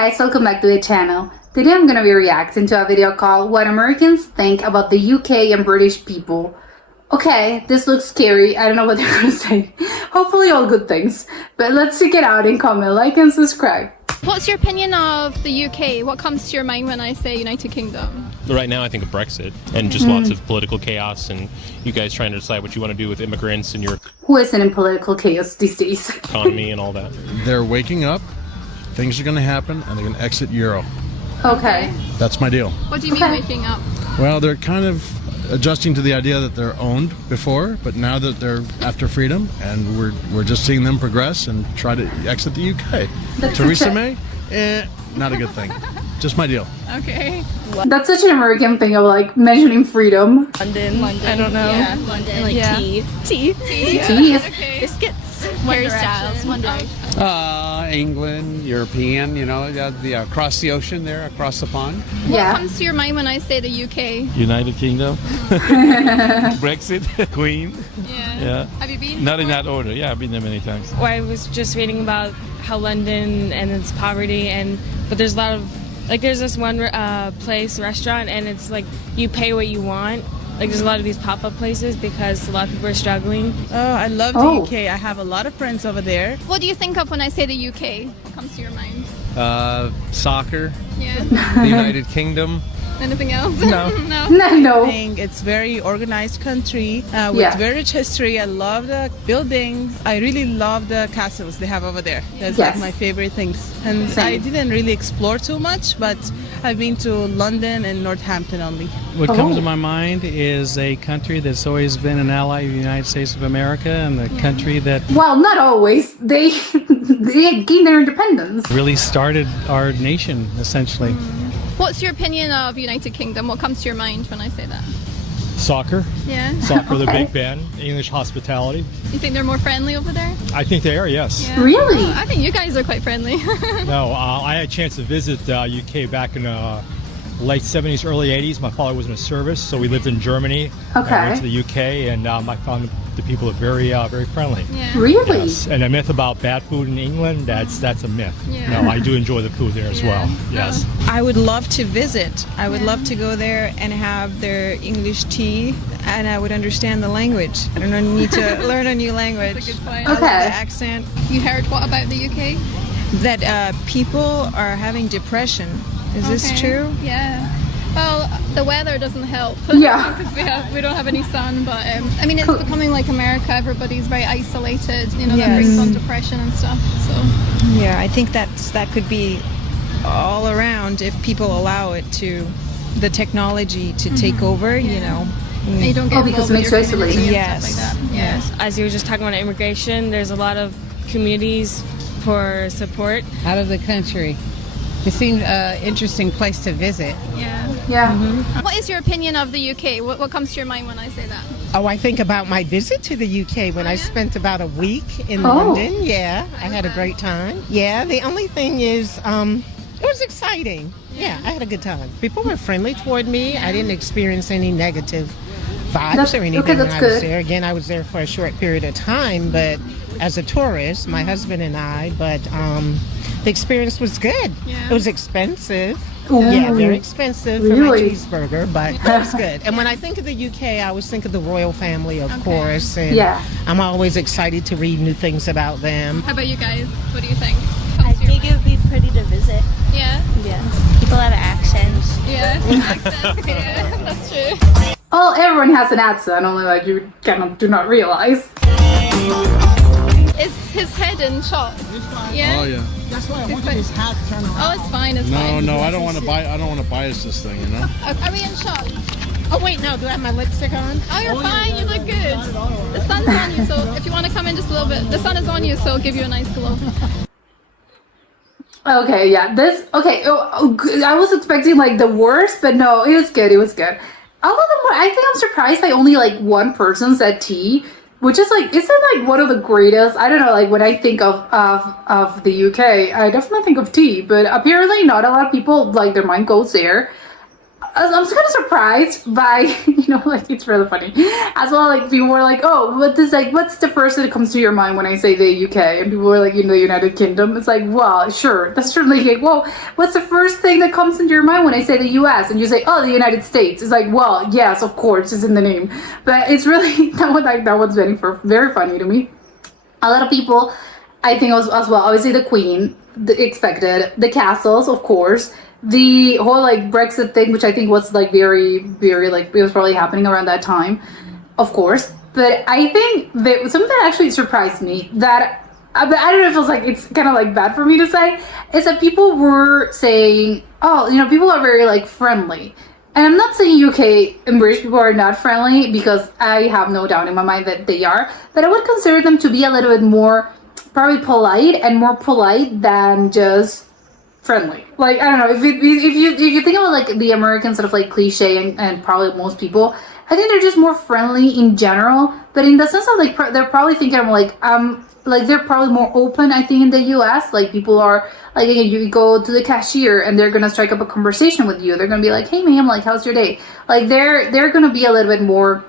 guys, welcome back to the channel. Today I'm gonna be reacting to a video called What Americans Think About the UK and British People. Okay, this looks scary. I don't know what they're gonna say. Hopefully all good things. But let's check it out and comment, like and subscribe. What's your opinion of the UK? What comes to your mind when I say United Kingdom? Right now I think of Brexit and just lots of political chaos and you guys trying to decide what you want to do with immigrants and your Who isn't in political chaos these days? economy and all that. They're waking up, things are going to happen, and they're going to exit Euro. Okay. That's my deal. What do you mean waking up? Well, they're kind of adjusting to the idea that they're owned before, but now that they're after freedom, and we're just seeing them progress and try to exit the UK. That's Theresa such May, not a good thing. Just my deal. Okay. That's such an American thing of like mentioning freedom. London. I don't know. Yeah. London, like tea. Jeez. Okay. Biscuits. Harry Styles. One Direction. England, European, you know, across the ocean there, across the pond. What Yeah. comes to your mind when I say the UK? United Kingdom, Brexit, Queen. Yeah. Have you been? Not in that order. Yeah, I've been there many times. Well, I was just reading about how London and its poverty, but there's a lot of there's this one restaurant, and it's like you pay what you want. Like there's a lot of these pop-up places because a lot of people are struggling. Oh, I love the Oh. UK. I have a lot of friends over there. What do you think of when I say the UK? What comes to your mind? Soccer, Yeah. the United Kingdom. Anything else? No. No. No. I think it's very organized country with Yeah. very rich history. I love the buildings. I really love the castles they have over there. That's Yes. like my favorite things. And Same. I didn't really explore too much, but I've been to London and Northampton only. What comes Oh. to my mind is a country that's always been an ally of the United States of America, and the country that Well, not always. They they gained their independence. really started our nation, essentially. What's your opinion of United Kingdom? What comes to your mind when I say that? Soccer, Yeah. soccer, the Okay. big band, English hospitality. You think they're more friendly over there? I think they are, yes. Yeah. Really? Oh, I think you guys are quite friendly. No, I had a chance to visit UK back in late 70s, early 80s. My father was in a service, so we lived in Germany. Okay. I went to the UK, and I found the people are very friendly. Yeah. Really? Yes, and a myth about bad food in England, that's a myth. Yeah. No, I do enjoy the food there as Yeah. well. Yes. I would love to visit. I would love to go there and have their English tea, and I would understand the language. I don't need to learn a new language. That's a good point. I love Okay. the accent. You heard what about the UK? That people are having depression. Is this Okay. true? Yeah. Well, the weather doesn't help. Yeah. Because we don't have any sun. But I mean, it's Cool. becoming like America. Everybody's very isolated. You know, that Yes. brings on depression and stuff. So Yeah, I think that could be all around if people allow it to, the technology to take over. You know. and you don't get Oh, because involved it with your makes you community isolated. and stuff like that. Yeah. As you were just talking about immigration, there's a lot of communities for support. Out of the country. It seemed an interesting place to visit. Yeah. Yeah. What is your opinion of the UK? What comes to your mind when I say that? Oh, I think about my visit to the UK when I spent about a week in Oh. London. Yeah, I had a great time. Yeah, the only thing is, it was exciting. Yeah, I had a good time. People were friendly toward me. I didn't experience any negative vibes That's- or anything okay, when that's I was good. there. Again, I was there for a short period of time, but as a tourist, my husband and I, but the experience was good. Yeah. It was expensive. Ooh. Yeah, very expensive for Really? my cheeseburger, but it was good. And when I think of the UK, I always think of the royal family, of course, and Yeah. I'm always excited to read new things about them. How about you guys? What do you think? I Comes to your think it would be pretty to visit. mind? Yeah. Yeah. People have accents. Yeah. Accent. Yeah. That's true. Well, everyone has an accent, only like you kind of do not realize. Is his head in shot? Yeah. Oh yeah. That's why I wanted his hat turned around. Oh, it's fine. It's fine. No, I don't want to bias this thing, you know. Are we in shot? Oh wait, no, do I have my lipstick on? Oh, you're fine. You look good. The sun's on you, so if you want to come in just a little bit, the sun is on you, so it'll give you a nice glow. Okay, yeah, I was expecting like the worst, but no, it was good, it was good. Although I think I'm surprised by only like one person said tea, which is like, isn't like one of the greatest, I don't know, like when I think of the UK, I definitely think of tea, but apparently not a lot of people, like their mind goes there. I'm kind of surprised by, like, it's really funny. As well, like, people were like, oh, what's the first thing that comes to your mind when I say the UK? And people were like, the United Kingdom. It's like, well, sure, that's certainly like, well, what's the first thing that comes into your mind when I say the US? And you say, oh, the United States. It's like, well, yes, of course, it's in the name. But it's really, that one's very funny to me. A lot of people, I think as well, obviously the Queen, expected, the castles, of course, the whole like Brexit thing, which I think was like very, very like it was probably happening around that time, of course. But I think that something that actually surprised me that, but I don't know if it was like it's kind of like bad for me to say, is that people were saying, oh, people are very like friendly. And I'm not saying UK and British people are not friendly, because I have no doubt in my mind that they are, but I would consider them to be a little bit more probably polite, and more polite than just friendly. Like, I don't know, if you think about like the American sort of like cliche, and probably most people, I think they're just more friendly in general, but in the sense of like they're probably thinking like they're probably more open, I think, in the US. Like, people are like, you go to the cashier and they're gonna strike up a conversation with you. They're gonna be like, hey ma'am, like, how's your day? Like, they're gonna be a little bit more,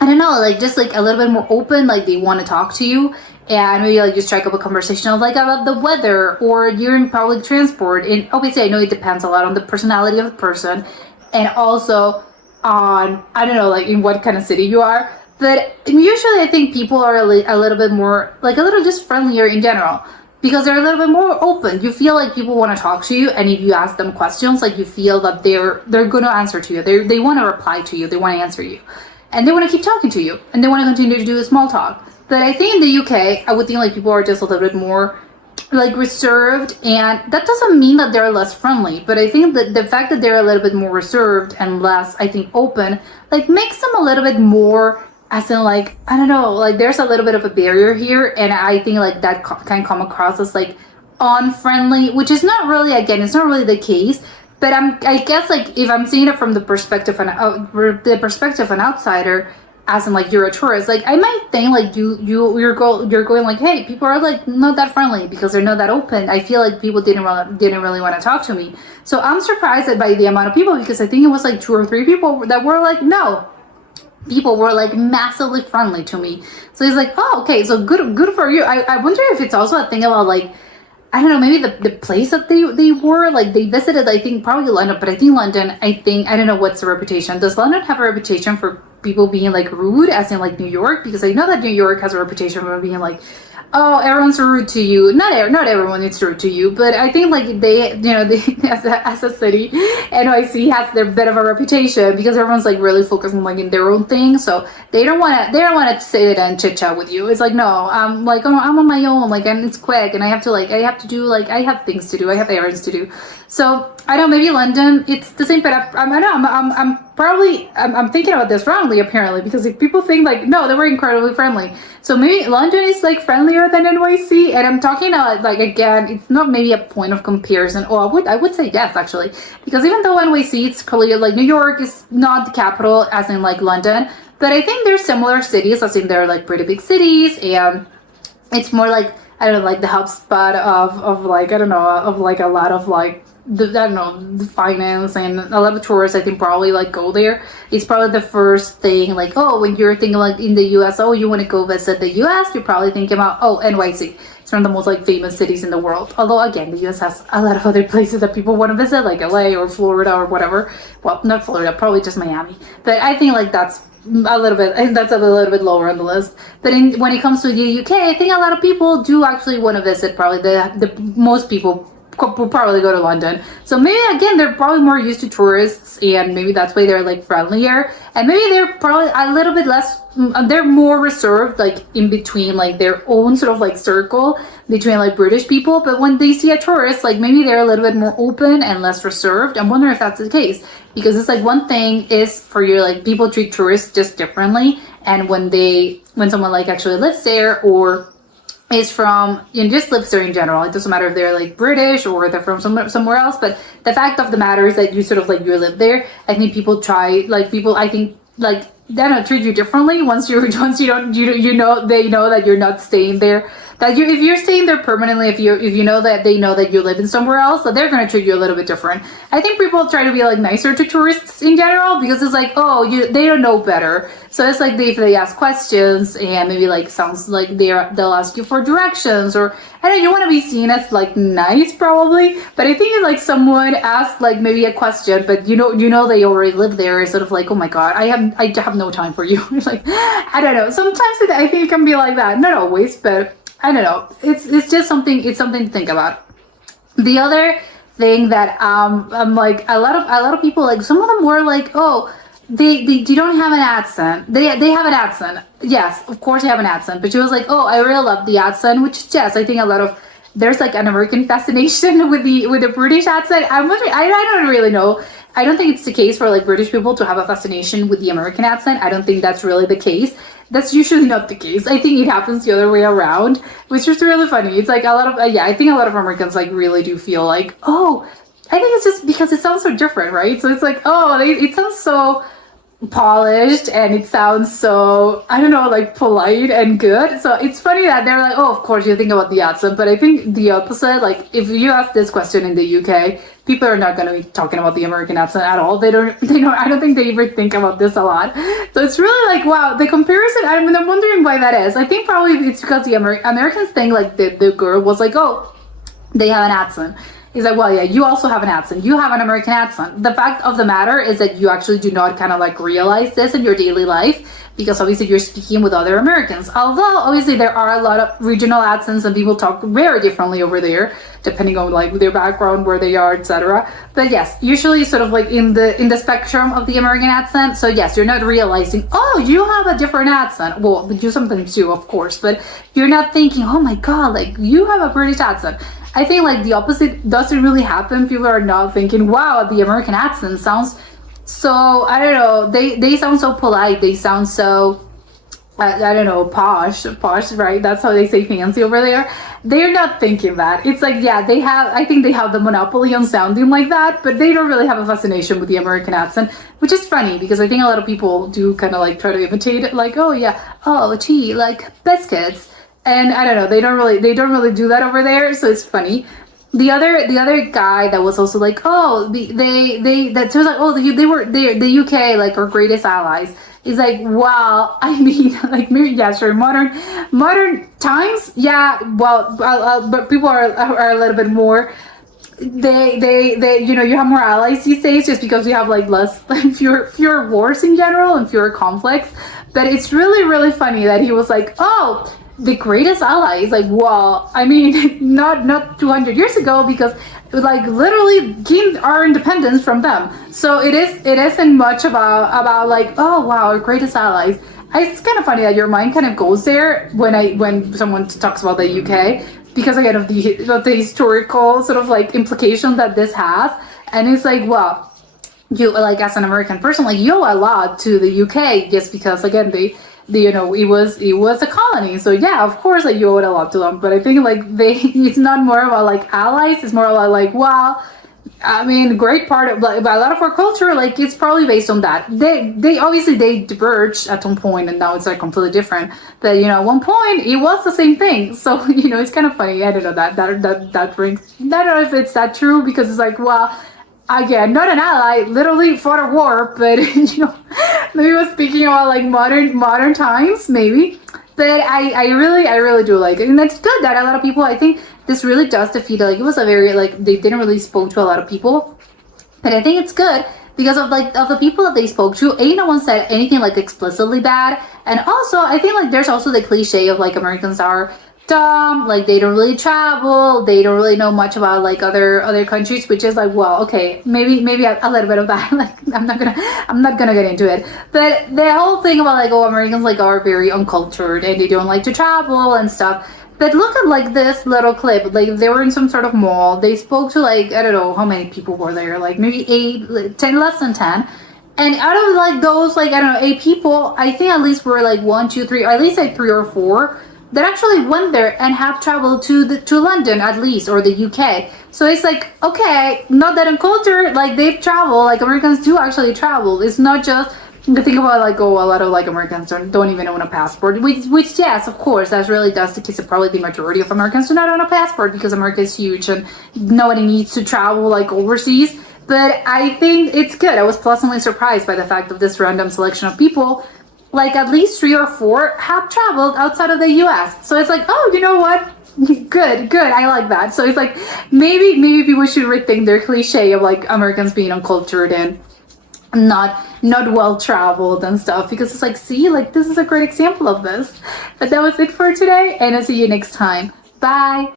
I don't know, like just like a little bit more open, like they want to talk to you, and maybe like you strike up a conversation of like about the weather, or you're in public transport. And obviously I know it depends a lot on the personality of the person, and also on, I don't know, like in what kind of city you are. But usually I think people are a little bit more, like a little just friendlier in general, because they're a little bit more open. You feel like people want to talk to you, and if you ask them questions, like you feel that they're going to answer to you. They want to reply to you. They want to answer you. And they want to keep talking to you, and they want to continue to do the small talk. But I think in the UK, I would think like people are just a little bit more like reserved, and that doesn't mean that they're less friendly, but I think that the fact that they're a little bit more reserved and less, I think, open, like makes them a little bit more, as in like, I don't know, like there's a little bit of a barrier here, and I think like that can come across as like unfriendly, which is not really, again, it's not really the case. But I guess like if I'm seeing it from the perspective of an outsider, as in like you're a tourist, like I might think like you're going like, hey, people are like not that friendly because they're not that open. I feel like people didn't really want to talk to me. So I'm surprised by the amount of people, because I think it was like 2 or 3 people that were like, no. People were like massively friendly to me. So it's like, oh, okay, so good for you. I wonder if it's also a thing about like, I don't know, maybe the place that they were, like they visited, I think probably London, but I think London, I don't know what's the reputation. Does London have a reputation for people being like rude, as in like New York? Because I know that New York has a reputation for being like, oh, everyone's rude to you. Not everyone is rude to you, but I think like they as a city, NYC has their bit of a reputation, because everyone's like really focused on like in their own thing, so they don't want to sit and chit chat with you. It's like, no, I'm like, oh, I'm on my own, like, and it's quick, and I have things to do, I have errands to do. So I don't know, maybe London, it's the same, but I'm thinking about this wrongly, apparently, because if people think like, no, they were incredibly friendly. So maybe London is like friendlier than NYC, and I'm talking about like, again, it's not maybe a point of comparison. Oh, I would say yes, actually, because even though NYC, it's clear like New York is not the capital as in like London, but I think there's similar cities, as in they're like pretty big cities, and it's more like, I don't know, like the hub spot of like, I don't know, of like a lot of like, the finance, and a lot of tourists, I think, probably like go there. It's probably the first thing, like, oh, when you're thinking like in the US, oh, you want to go visit the US, you're probably thinking about, oh, NYC. It's one of the most like famous cities in the world. Although again, the US has a lot of other places that people want to visit, like LA or Florida or whatever. Well, not Florida, probably just Miami. But I think like that's a little bit lower on the list. But when it comes to the UK, I think a lot of people do actually want to visit. Probably the most people will probably go to London. So maybe again, they're probably more used to tourists, and maybe that's why they're like friendlier, and maybe they're probably a little bit less, they're more reserved, like in between like their own sort of like circle between like British people. But when they see a tourist, like maybe they're a little bit more open and less reserved. I'm wondering if that's the case, because it's like one thing is for you, like people treat tourists just differently, and when someone like actually lives there, or is from, just lives there in general. It doesn't matter if they're like British or they're from somewhere else, but the fact of the matter is that you sort of like, you live there. I think people I think like, they don't treat you differently once they know that you're not staying there That you, if you're staying there permanently, if you know that they know that you live in somewhere else, so they're gonna treat you a little bit different. I think people try to be like nicer to tourists in general because it's like, oh, they don't know better. So it's like if they ask questions and maybe like sounds like they'll ask you for directions, or I don't know, you want to be seen as like nice probably. But I think if like someone asks like maybe a question, but you know they already live there, it's sort of like, oh my god, I have no time for you. It's like, I don't know. Sometimes I think it can be like that. Not always, but I don't know. It's just something. It's something to think about. The other thing that I'm like a lot of people, like some of them were like, oh, they don't have an accent. They have an accent. Yes, of course they have an accent. But she was like, oh, I really love the accent, which is yes, I think a lot of there's like an American fascination with the British accent. I'm wondering, I don't really know. I don't think it's the case for like British people to have a fascination with the American accent. I don't think that's really the case. That's usually not the case. I think it happens the other way around, which is really funny. It's like a lot of I think a lot of Americans like really do feel like, oh, I think it's just because it sounds so different, right? So it's like, oh, it sounds so polished and it sounds so, I don't know, like polite and good. So it's funny that they're like, oh, of course you think about the accent, but I think the opposite. Like if you ask this question in the UK, people are not going to be talking about the American accent at all. They don't, I don't think they even think about this a lot. So it's really like, wow, the comparison, I'm wondering why that is. I think probably it's because the Americans think like the girl was like, oh, they have an accent. He's like, well, yeah, you also have an accent. You have an American accent. The fact of the matter is that you actually do not kind of like realize this in your daily life because obviously you're speaking with other Americans. Although obviously there are a lot of regional accents and people talk very differently over there, depending on like their background, where they are, etc. But yes, usually sort of like in the spectrum of the American accent. So yes, you're not realizing, oh, you have a different accent. Well, you sometimes do, of course, but you're not thinking, oh my god, like you have a British accent. I think like the opposite doesn't really happen. People are not thinking, wow, the American accent sounds so, I don't know, they sound so polite. They sound so, I don't know, posh, right? That's how they say fancy over there. They're not thinking that. It's like, yeah, I think they have the monopoly on sounding like that, but they don't really have a fascination with the American accent, which is funny because I think a lot of people do kind of like try to imitate it. Like, oh yeah, oh gee, like biscuits. And I don't know, they don't really do that over there, so it's funny. The other guy that was also like, oh, that was like, oh, they were the UK like our greatest allies. He's like, wow, I mean, like maybe yeah, sure, modern times, yeah, well, but people are a little bit more. They you know, you have more allies these days just because you have like less, like fewer wars in general and fewer conflicts. But it's really funny that he was like, oh, the greatest allies, like, well, I mean, not 200 years ago, because it was like literally gained our independence from them. So it isn't much about like, oh wow, our greatest allies. It's kind of funny that your mind kind of goes there when someone talks about the UK, because again of the historical sort of like implication that this has. And it's like, well, you like as an American person, like you owe a lot to the UK just because again you know, it was a colony, so yeah, of course like you owe it a lot to them. But I think like it's not more about like allies, it's more about like, wow, I mean, great part of like, a lot of our culture, like it's probably based on that. They obviously they diverged at some point and now it's like completely different, but you know, at one point it was the same thing. So you know, it's kind of funny. I don't know that rings, I don't know if it's that true, because it's like, well, again, not an ally, literally fought a war, but you know, maybe was speaking about like modern times, maybe. But I really do like it, and it's good that a lot of people, I think this really does defeat, like it was a very like they didn't really spoke to a lot of people, but I think it's good because of the people that they spoke to. Ain't no one said anything like explicitly bad, and also I think like there's also the cliche of like Americans are dumb, like they don't really travel, they don't really know much about like other countries, which is like, well, okay, maybe a little bit of that. Like I'm not gonna get into it, but the whole thing about like, oh, Americans like are very uncultured and they don't like to travel and stuff. But look at like this little clip, like they were in some sort of mall, they spoke to like, I don't know how many people were there, like maybe 8, 10, less than 10. And out of like those, like, I don't know, 8 people, I think at least were like 1, 2, 3, or at least like 3 or 4 that actually went there and have traveled to London at least, or the UK. So it's like, okay, not that uncultured, like they've traveled, like Americans do actually travel. It's not just The thing about like, oh, a lot of like Americans don't even own a passport, which yes, of course, that's really that's the case of probably the majority of Americans do not own a passport because America is huge and nobody needs to travel like overseas. But I think it's good. I was pleasantly surprised by the fact of this random selection of people. Like at least 3 or 4 have traveled outside of the U.S. So it's like, oh, you know what? Good. I like that. So it's like maybe people should rethink their cliche of like Americans being uncultured and not well traveled and stuff, because it's like, see, like this is a great example of this. But that was it for today, and I'll see you next time. Bye.